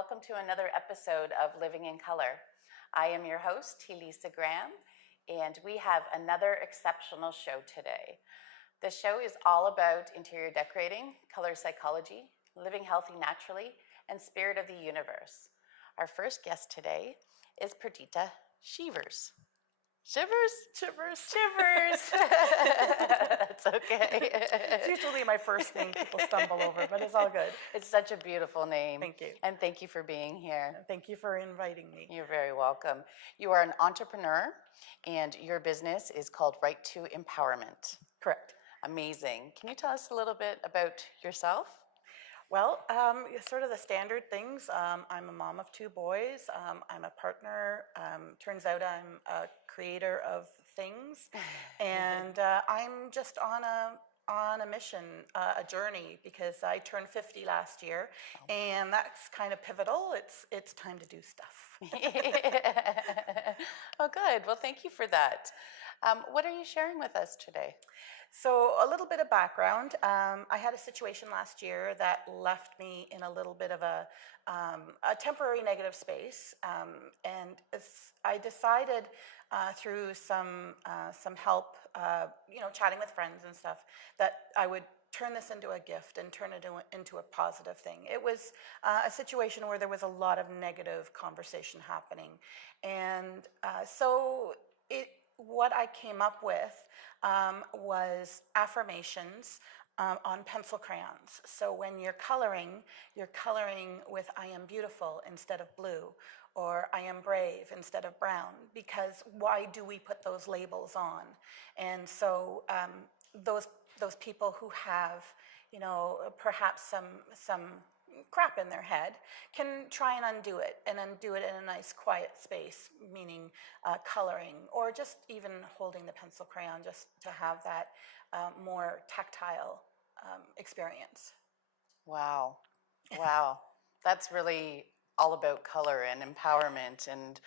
welcome to another episode of Living in Color. I am your host, Lisa Graham, and we have another exceptional show today. The show is all about interior decorating, color psychology, living healthy naturally, and spirit of the universe. Our first guest today is Perdita Chivers. Shivers? Shivers. That's okay. It's usually my first name people stumble over, but it's all good. It's such a beautiful name. Thank you. And thank you for being here. Thank you for inviting me. You're very welcome. You are an entrepreneur, and your business is called Right to Empowerment. Correct. Amazing. Can you tell us a little bit about yourself? Well, sort of the standard things. I'm a mom of two boys. I'm a partner. Turns out I'm a creator of things, and I'm just on a mission, a journey, because I turned 50 last year, and that's kind of pivotal. It's time to do stuff. Oh, good. Well, thank you for that. What are you sharing with us today? So a little bit of background. I had a situation last year that left me in a little bit of a temporary negative space, and I decided through some help, chatting with friends and stuff, that I would turn this into a gift and turn it into a positive thing. It was a situation where there was a lot of negative conversation happening, and what I came up with was affirmations on pencil crayons. So when you're coloring with I am beautiful instead of blue, or I am brave instead of brown, because why do we put those labels on? And so those people who have, perhaps some crap in their head can try and undo it in a nice quiet space, meaning coloring, or just even holding the pencil crayon, just to have that more tactile experience. Wow. That's really all about color and empowerment and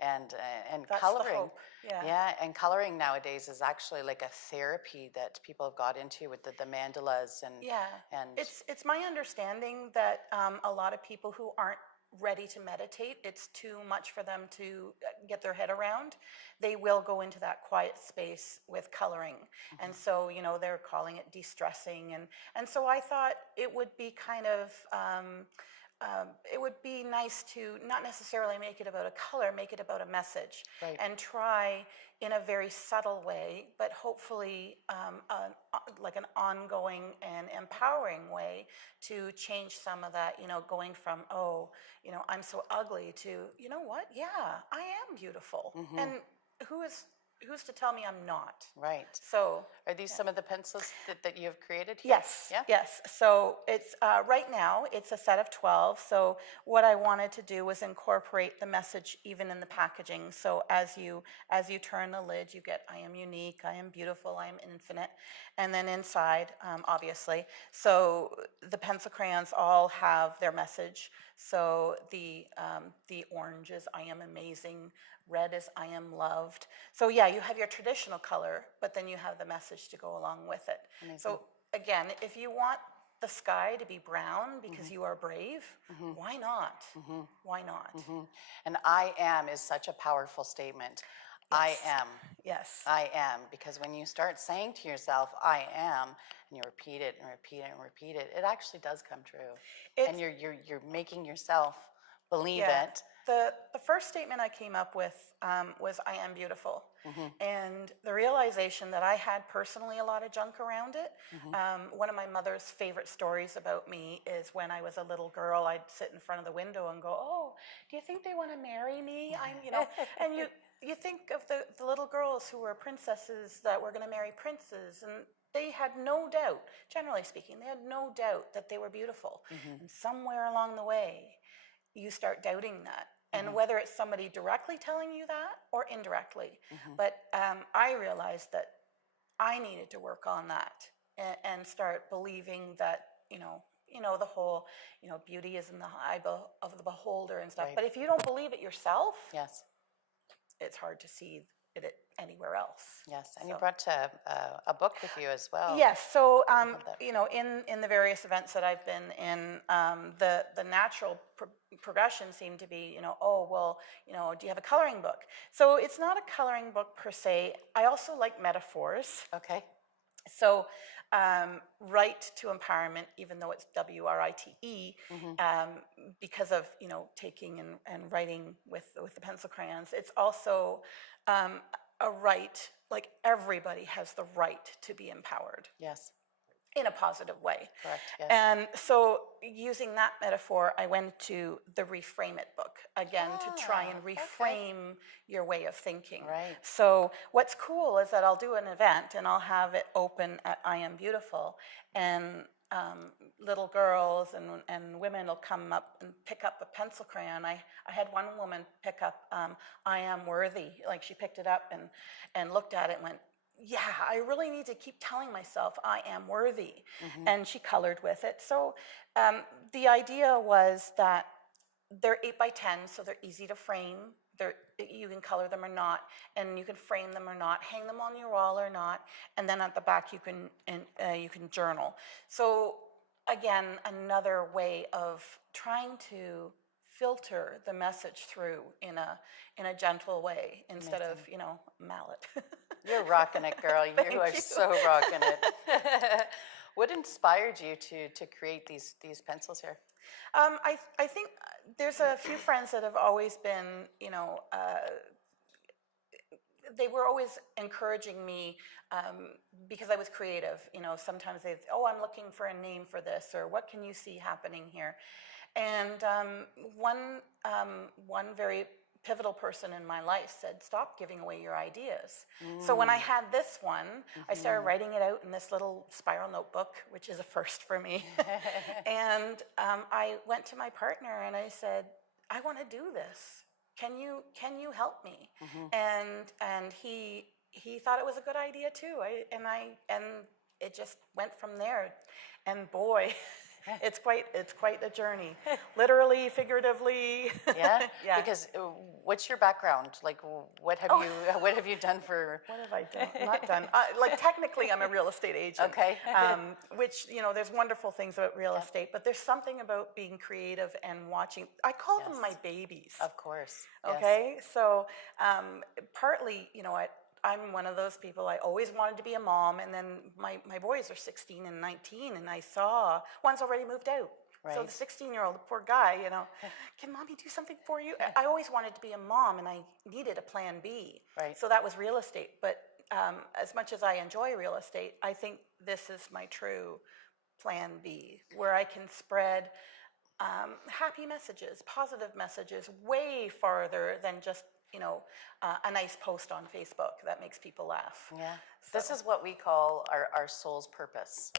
That's coloring. The hope. Yeah, and coloring nowadays is actually like a therapy that people have got into with the mandalas and It's my understanding that a lot of people who aren't ready to meditate, it's too much for them to get their head around, they will go into that quiet space with coloring. Mm-hmm. And so, they're calling it de-stressing, and so I thought it would be kind of it would be nice to not necessarily make it about a color, make it about a message, right, and try in a very subtle way, but hopefully like an ongoing and empowering way to change some of that, going from, I'm so ugly to, what? Yeah, I am beautiful. Mm-hmm. And who's to tell me I'm not? Right. So are these some of the pencils that you have created here? Yes. Yeah? Yes. So it's right now it's a set of 12. So what I wanted to do was incorporate the message even in the packaging. So as you turn the lid, you get I am unique, I am beautiful, I am infinite, and then inside, obviously. So the pencil crayons all have their message. So the orange is I am amazing, red is I am loved. So yeah, you have your traditional color, but then you have the message to go along with it. Amazing. So again, if you want the sky to be brown because mm-hmm. you are brave, mm-hmm. why not? Mm-hmm. Why not? Mm-hmm. And I am is such a powerful statement. Yes. I am. Yes. I am, because when you start saying to yourself, I am, and you repeat it and repeat it and repeat it, it actually does come true. And you're making yourself believe it. The first statement I came up with was I am beautiful. Mm-hmm. And the realization that I had personally a lot of junk around it. Mm-hmm. One of my mother's favorite stories about me is when I was a little girl, I'd sit in front of the window and go, oh, do you think they want to marry me? And you think of the little girls who were princesses that were going to marry princes, and they had no doubt, generally speaking, they had no doubt that they were beautiful. Mm-hmm. And somewhere along the way, you start doubting that. And mm-hmm. whether it's somebody directly telling you that or indirectly. Mm-hmm. But I realized that I needed to work on that and start believing that, the whole, beauty is in the eye of the beholder and stuff. Right. But if you don't believe it yourself, yes, it's hard to see it anywhere else. Yes, and you So. brought a book with you as well. Yes, so love that. you know, in the various events that I've been in, the natural progression seemed to be, you know, oh well, you know, do you have a coloring book? So it's not a coloring book per se. I also like metaphors. Okay. So write to empowerment, even though it's WRITE, because of, you know, taking and writing with the pencil crayons. It's also a right, like everybody has the right to be empowered Yes. in a positive way. Correct. Yes. And so using that metaphor, I went to the Reframe It book again to try and reframe your way of thinking. Right. So what's cool is that I'll do an event and I'll have it open at I Am Beautiful, and little girls and women will come up and pick up a pencil crayon. I had one woman pick up I Am Worthy. Like, she picked it up and looked at it and went, yeah, I really need to keep telling myself I am worthy. And she colored with it. So the idea was that they're 8 by 10, so they're easy to frame. You can color them or not, and you can frame them or not, hang them on your wall or not, and then at the back you can journal. So again, another way of trying to filter the message through in a gentle way instead of, you know, mallet. You're rocking it, girl. You are so rocking it. What inspired you to create these pencils here? I think there's a few friends that have always been, you know, they were always encouraging me because I was creative. You know, sometimes they'd, oh, I'm looking for a name for this, or what can you see happening here? And one very pivotal person in my life said, stop giving away your ideas. So when I had this one, I started writing it out in this little spiral notebook, which is a first for me. And I went to my partner and I said, I want to do this. Can you help me? And he thought it was a good idea too. And it just went from there. And boy, it's quite a journey, literally, figuratively. Yeah. Yeah. Because what's your background? Like, what have you done for? What have I done? Not done. Like, technically, I'm a real estate agent. Okay. Which, you know, there's wonderful things about real estate, but there's something about being creative and watching. I call them my babies. Of course. Okay. Yes. So partly, you know, I'm one of those people, I always wanted to be a mom, and then my boys are 16 and 19, and I saw one's already moved out. Right. So the 16-year-old, poor guy, you know, can mommy do something for you? I always wanted to be a mom, and I needed a plan B. Right. So that was real estate. But as much as I enjoy real estate, I think this is my true plan B, where I can spread happy messages, positive messages, way farther than just, you know, a nice post on Facebook that makes people laugh. Yeah. So. This is what we call our soul's purpose.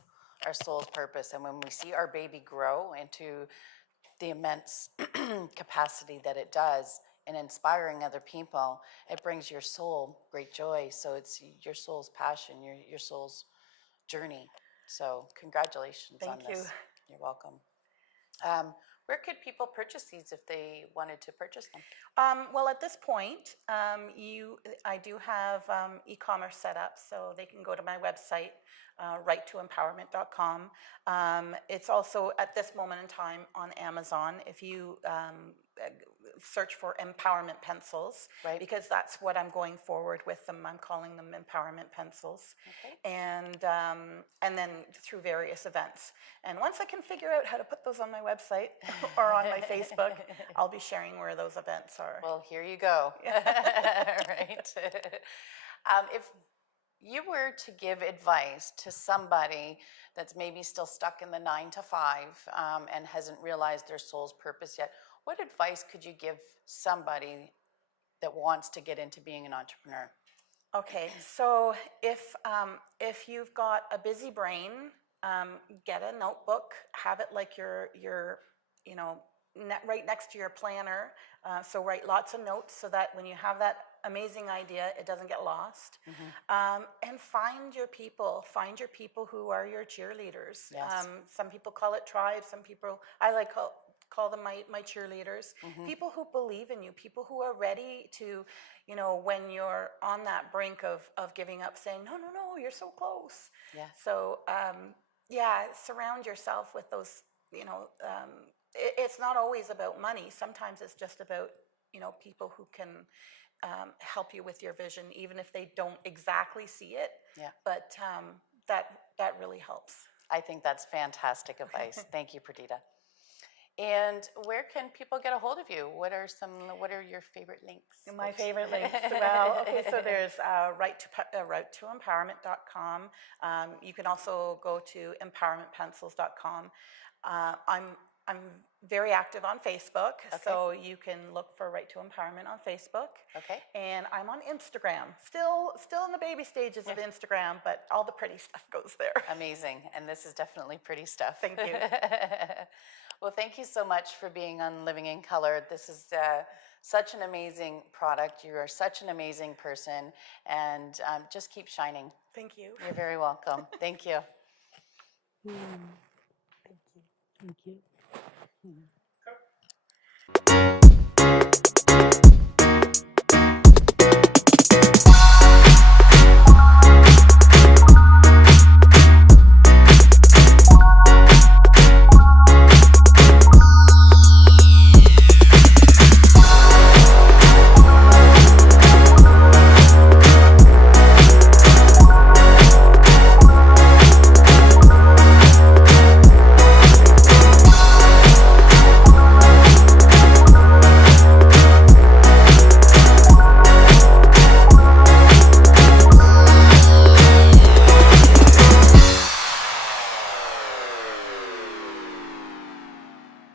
Our soul's purpose. And when we see our baby grow into the immense capacity that it does in inspiring other people, it brings your soul great joy. So it's your soul's passion, your soul's journey. So congratulations on this. Thank you. You're welcome. Where could people purchase these if they wanted to purchase them? Well, at this point, I do have e-commerce set up, so they can go to my website, righttoempowerment.com. It's also, at this moment in time, on Amazon. If you search for empowerment pencils, right, because that's what I'm going forward with them. I'm calling them empowerment pencils. Okay. And then through various events. And once I can figure out how to put those on my website or on my Facebook, I'll be sharing where those events are. Well, here you go. Right. If you were to give advice to somebody that's maybe still stuck in the 9 to 5 and hasn't realized their soul's purpose yet, what advice could you give somebody that wants to get into being an entrepreneur? Okay, so if you've got a busy brain, get a notebook, have it like your you know, right next to your planner. So write lots of notes so that when you have that amazing idea, it doesn't get lost. Mm-hmm. And find your people who are your cheerleaders. Yes. Some people call it tribes. Some people, I like call them my cheerleaders. Mm-hmm. People who believe in you, people who are ready to, when you're on that brink of giving up, saying, no, no, no, you're so close. Yeah. So, yeah, surround yourself with those, it's not always about money. Sometimes it's just about, people who can help you with your vision, even if they don't exactly see it. Yeah. But that really helps. I think that's fantastic advice. Thank you, Perdita. And where can people get a hold of you? What are your favorite links? My favorite links. Well, okay, so there's route2empowerment.com. You can also go to empowermentpencils.com. I'm very active on Facebook, so you can look for Right to Empowerment on Facebook. Okay. And I'm on Instagram. Still in the baby stages of Instagram, but all the pretty stuff goes there. Amazing. And this is definitely pretty stuff. Thank you. Well, thank you so much for being on Living in Color. This is such an amazing product. You are such an amazing person, and just keep shining. Thank you. You're very welcome. Thank you. Thank you. Thank you.